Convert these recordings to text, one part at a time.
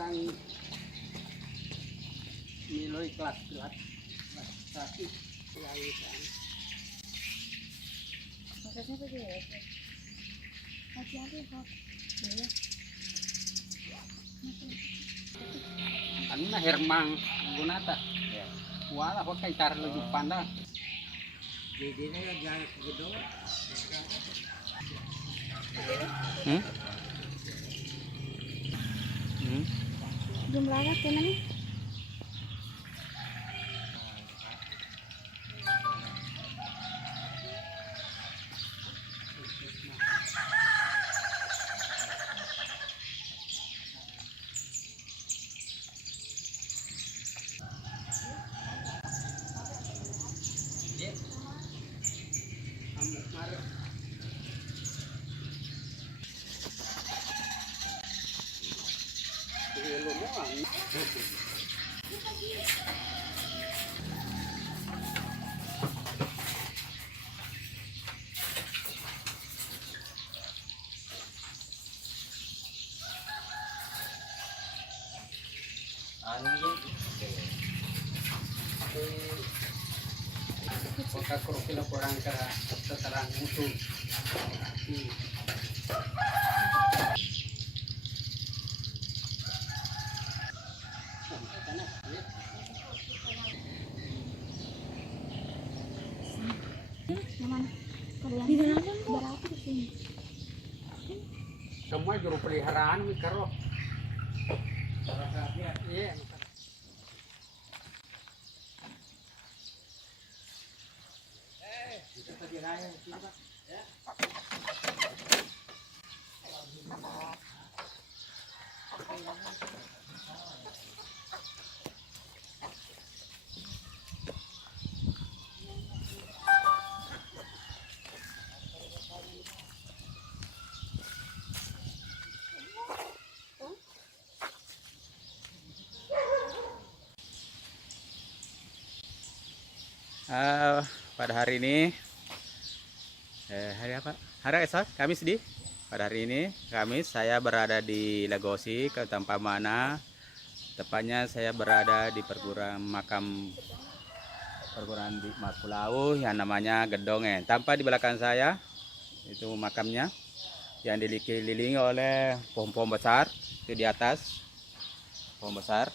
belakang Miloy kelat-kelat tapi lautan. Maksudnya begitu. Hati-hati kok. Iya. Ano na hermang gunata. Ya. Wala ko kay tarlo yung panda. Jadi ini yang gedung. Hmm? Hmm? Jumlah lalat kan nih? Pagka kilo kurang kara setelah musuh. Di dalam berapa di sini? Semua juru peliharaan wi karo. Iya. Pada hari ini hari apa? Hari esok Kamis di. Pada hari ini Kamis saya berada di Legosi, Kecamatan Pamana. Tepatnya saya berada di perguruan di Mapulau yang namanya Gedongen. Tampak di belakang saya itu makamnya yang dikelilingi oleh pohon-pohon besar. Itu di atas pohon besar.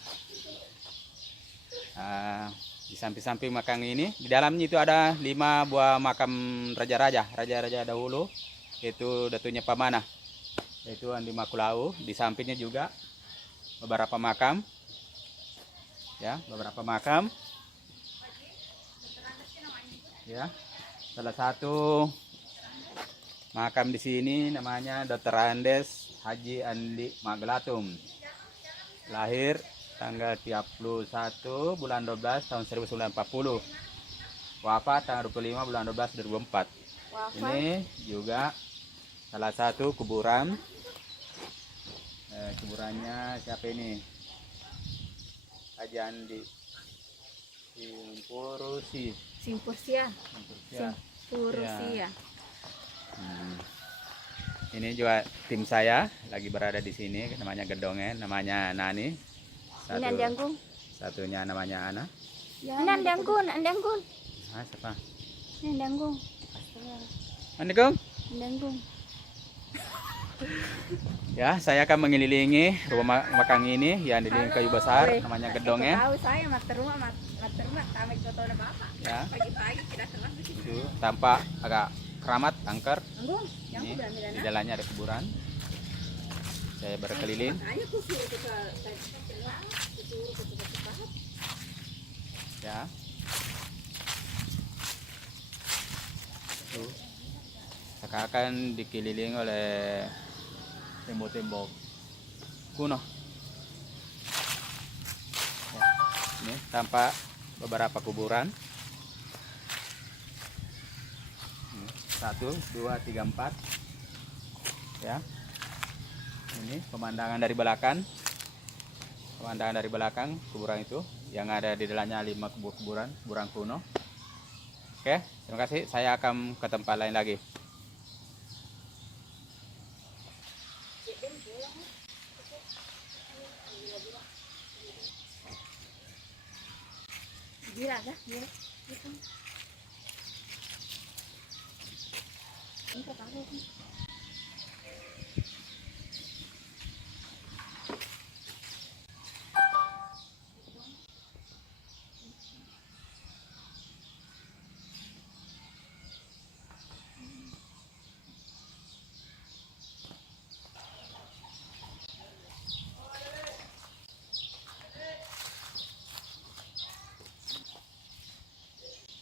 Di samping-samping makam ini, di dalamnya itu ada 5 buah makam raja-raja dahulu, itu datunya Pamana, itu di Makulau. Di sampingnya juga beberapa makam, ya, ya. Salah satu makam di sini namanya Dr. Andes Haji Andi Maglatum, lahir tanggal 31 bulan 12 tahun 1940. Wafat tanggal 25 bulan 12 2004. Ini juga salah satu kuburan. Kuburannya siapa ini? Haji Andi Simpursia. Ya. Ini juga tim saya lagi berada di sini, namanya Gedongen, namanya Nani. Satunya namanya Ana. Andanggun. Ah, siapa? Andanggung. Andanggung. Ya, saya akan mengelilingi rumah makam ini yang dililingi kayu besar, namanya Gedongen. Tahu saya materuma tamik foto na bapak. Ya. Pagi-pagi kita senang di sini. Itu tampak agak keramat, angker. Yang Ini di dalamnya ada kuburan. Saya berkeliling. Ya. Tuh. Seakan dikelilingi oleh tembok-tembok kuno. Ya. Ini tampak beberapa kuburan. 1, 2, 3, 4. Ya. Ini pemandangan dari belakang. Kuburan itu yang ada di dalamnya 5 kuburan kuno. Oke, terima kasih. Saya akan ke tempat lain lagi. Gila dah, gila. Gitu. Ini ketahu.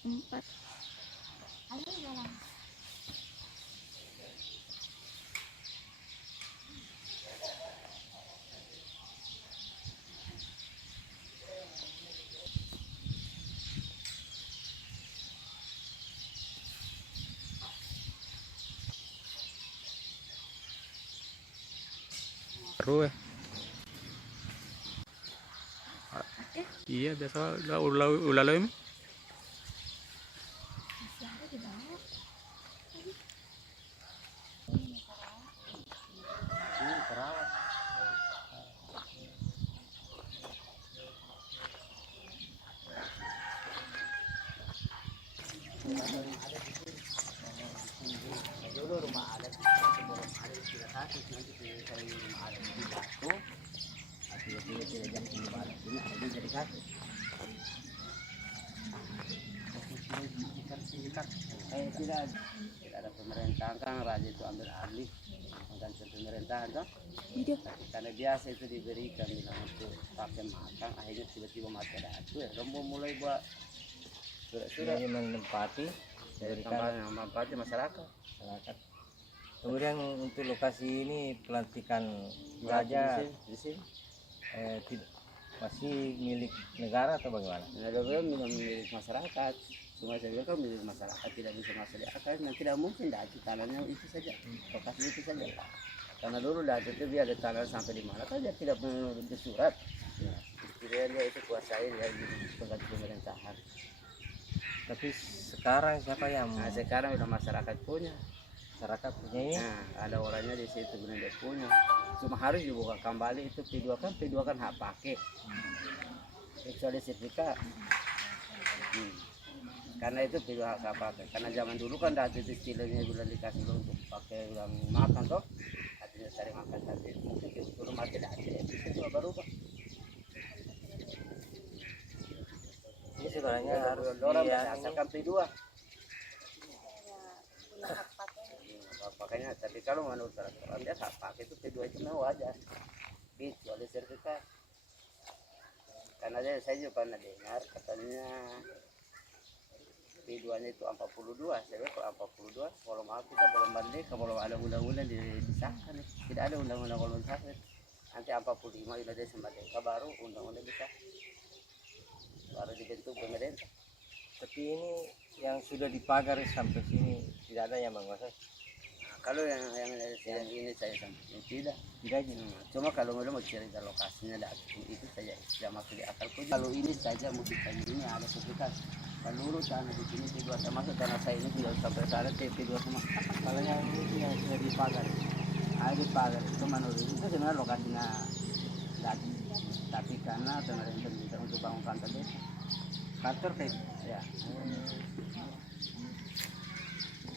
Empat. Ada di dalam. Seru ya. Iya biasa ulah ini. Masih ada di bawah. Terawat. Dulu rumah adat, sebelum ada tidak satu nanti dari rumah adat di Batu, tidak jadi rumah adat ini ada jadi satu. Tidak ada pemerintahan kan raja itu ambil alih mengganti pemerintahan toh. Hidup. Karena biasa itu diberikan bilang untuk pakai makan akhirnya tiba-tiba mati ada itu ya kamu mulai buat sudah menempati diberikan manfaatnya masyarakat. Kemudian untuk lokasi ini pelantikan raja di sini masih milik negara atau bagaimana? ada milik masyarakat. Cuma saya bilang kan milik masyarakat tidak bisa masyarakat dan tidak mungkin dati tanahnya itu saja lokasi itu saja. Karena dulu dati itu dia ada tanah sampai di mana kan dia tidak menulis surat. Dia itu kuasain dari pengganti pemerintahan. Tapi sekarang siapa yang Nah, sekarang udah masyarakat punya. masyarakat punya ini? Nah, ada orangnya di situ benar dia punya. Cuma harus dibuka kembali itu P2 kan hak pakai. Kecuali sertifikat. Karena itu P2 hak pakai. Karena zaman dulu kan dati itu istilahnya bilang dikasih lo untuk pakai ulang makan toh. Artinya sering makan tapi mungkin dulu masih dati itu baru Pak. Ini sebenarnya harus orang dia berdasarkan P2. Pakainya tapi kalau menurut peraturan dia hak pakai itu P2 itu mau aja kecuali sertifikat. Karena saya juga pernah dengar katanya P2 nya itu 42. Saya bilang kalau 42 kalau maaf kita belum balik kalau ada undang-undang disahkan tidak ada undang-undang kalau disahkan nanti 45 sudah desa merdeka baru undang-undang bisa baru dibentuk pemerintah. tapi ini yang sudah dipagar sampai sini tidak ada yang menguasai. Kalau yang ini saya sampaikan tidak. Cuma kalau mau cerita lokasinya itu saja tidak masuk di akalku. Kalau ini saja mungkin saja ini ada sertifikat. Kalau tanah di sini P2 termasuk tanah saya ini tidak sampai sana P2 semua. Kalau yang ini yang sudah dipagar, dipagar itu menurut itu sebenarnya lokasinya dati. Tapi karena pemerintah minta untuk bangun kantor desa, kantor desa, ya.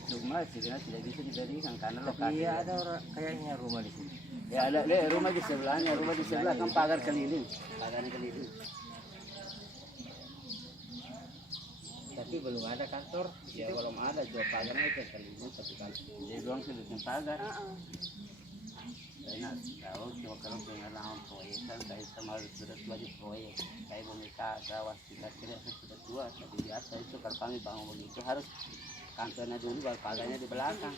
Cuma sebenarnya tidak bisa diberikan karena lokasi. Iya ada orang kayaknya rumah di sini. Ya ada rumah di sebelahnya, rumah di sebelah kan pagar keliling, pagarnya keliling. Tapi belum ada kantor. Ya belum ada, jual pagarnya itu keliling tapi kan dia bilang sudah bikin pagar. Saya nak tahu cuma kalau pengalaman proyek kan saya sama sudah tua di proyek. Saya meminta gawas kita kira sudah tua, tapi biasa itu kalau kami bangun begitu harus kantornya dulu baru pagarnya di belakang.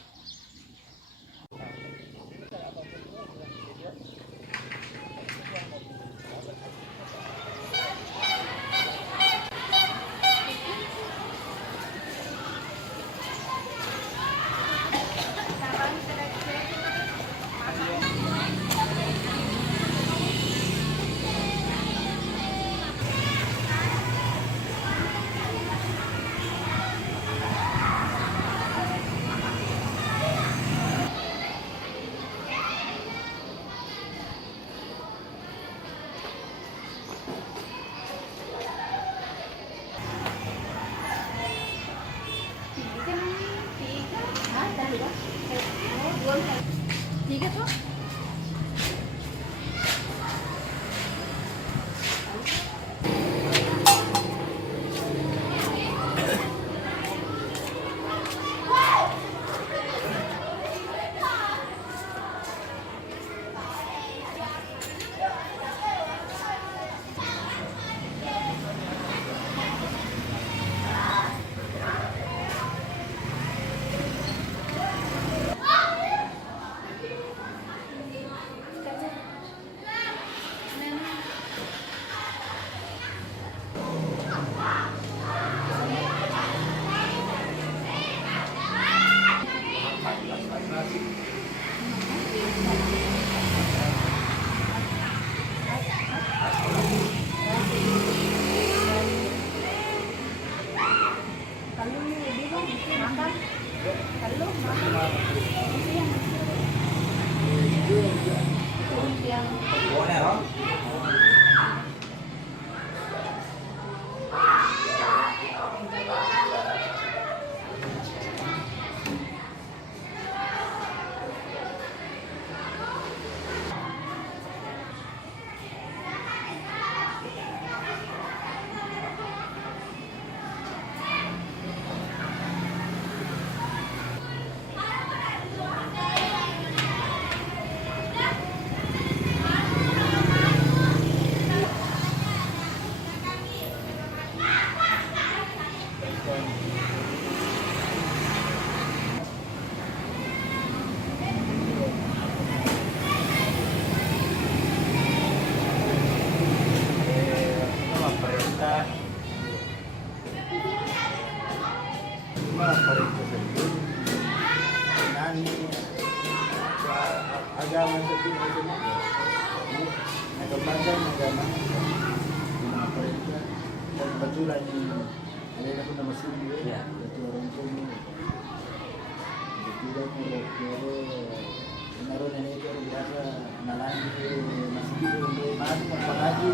sana. Cuma parente saja. Nani agama saja macam itu. Agama cuma parente. Dan kebetulan ini ada pun nama sini Ya. itu orang tua. Kebetulan kalau naruh nenek itu orang biasa nalangi masih itu untuk mati apa lagi.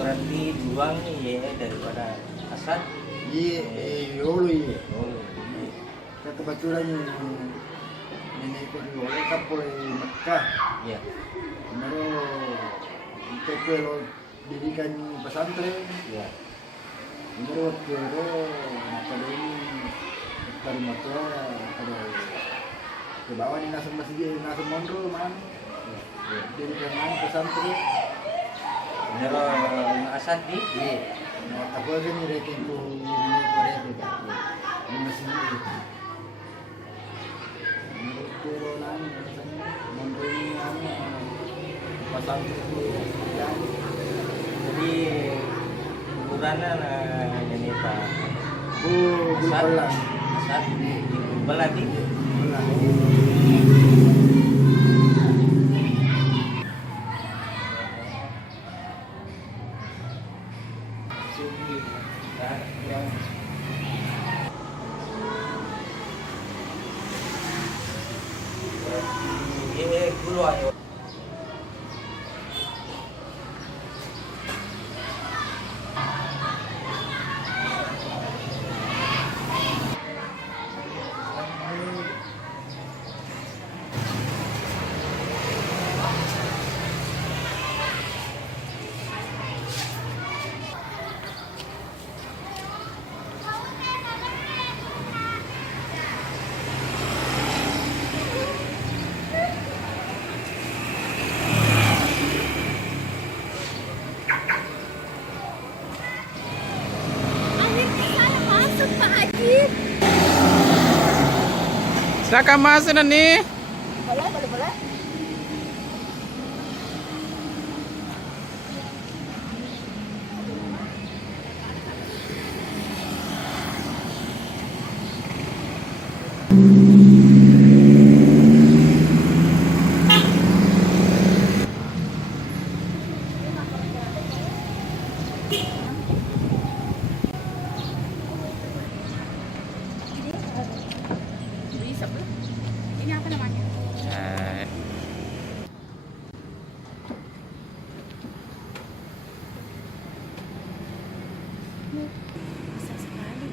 Berarti juang nih ya daripada Hasan. Iya, Yolo iya. Oh, Kan kebetulan nenek itu di Yolo kan boleh Mekah. iya. Naruh untuk kalau didikan pesantren. Iya. Naruh kero pada ini dari motor pada ke bawah ni nasa masjid nasa mondro man. Iya. Didikan man pesantren. Nero Hasan di. Iya. Nah, apa aja ni rating tu ini mereka. Ini masih itu. Menurut kero nang mondro ini pesantren tu yang Jadi ukurannya ini Pak belah. Hasan di belah di. Ini gulu ayo. Angin ke sana masuk Pak Haji. Silakan masuk nih. Boleh. Ini apa namanya? Besar sekali.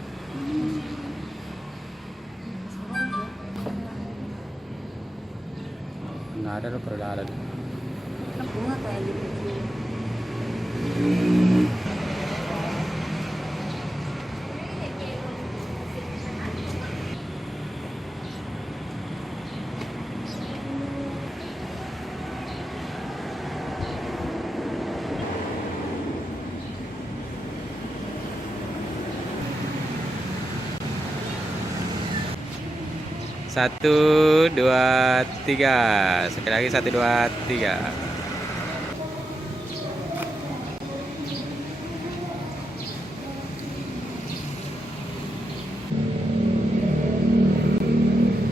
Nggak ada loh perlahan. Bunga kayak gitu. Satu, dua, tiga. Sekali lagi 1, 2, 3.